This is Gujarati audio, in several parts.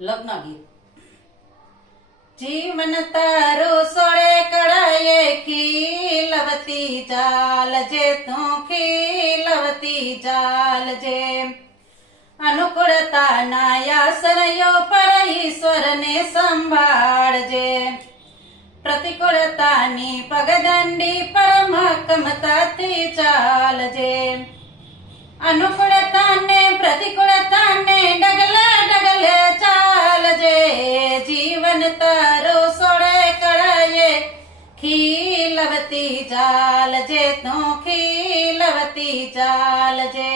લગ્ન ગીત. જીવન તારું સોળે કળાએ ખીલવતી ચાલજે, તું ખીલવતી ચાલજે. અનુકૂળતાના આશ્રયો પર ઈશ્વરને સંભાળજે. પ્રતિકૂળતાની પગદંડી પર મક્કમતાથી ચાલજે. અનુકૂળતાને પ્રતિકૂળતાને ડગલે ડગલે ચાલજે. જીવન તારું સોળે કળાએ ખીલવતી ચાલજે, તું ખીલવતી ચાલજે.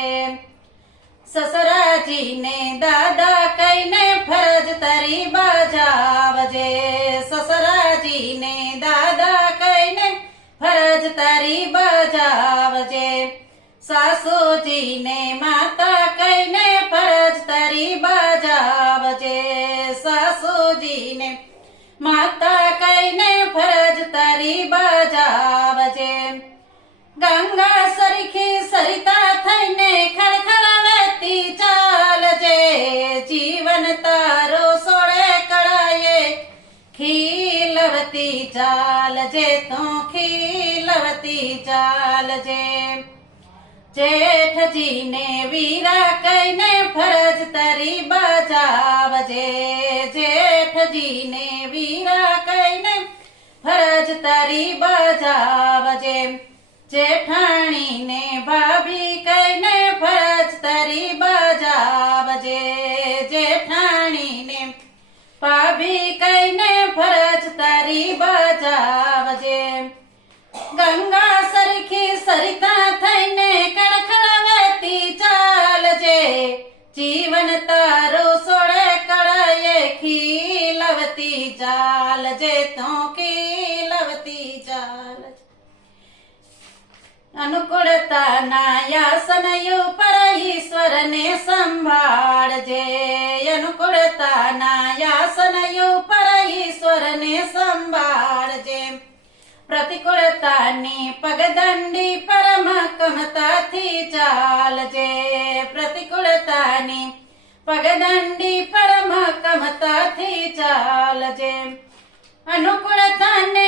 સસરાજીને દાદા કહીને ફરજ તારી બજાવજે. સસરાજીને દાદા કહીને ફરજ તારી બજાવજે. સાસુજીને માતા કહીને ફરજ તારી બજાવજે. સાસુજીને માતા કહીને ફરજ તારી બજાવજે. ગંગા સરખી સરિતા થઈને ખળખળાવતી ચાલજે. જીવન તારો સોળે કળાએ ખીલવતી ચાલજે, તું ખીલવતી ચાલજે. જેઠજીને વીરા કહીને ફરજ તારી બજાવજે. જેઠજીને વીરા કહીને ફરજ તારી બજાવજે. જેઠાણીને ભાભી કહીને ફરજ તારી બજાવજે. જેઠાણીને ભાભી કહીને ફરજ તારી બજાવજે. ગંગા સરખી સરિતા થઈને કળકળાવતી ચાલજે. જીવન તારું સોળે કળાએ ખીલવતી ચાલજે, તું ખીલવતી ચાલજે. અનુકૂળતાના આસનયો પર ઈશ્વરને સંભાળજે. અનુકૂળતાના આસનયો પર ઈશ્વરને સંભાળજે. પ્રતિકૂળતાની પગદંડી પર મક્કમતાથી ચાલજે. પ્રતિકૂળતાની પગદંડી પર મક્કમતાથી ચાલજે. અનુકૂળતાને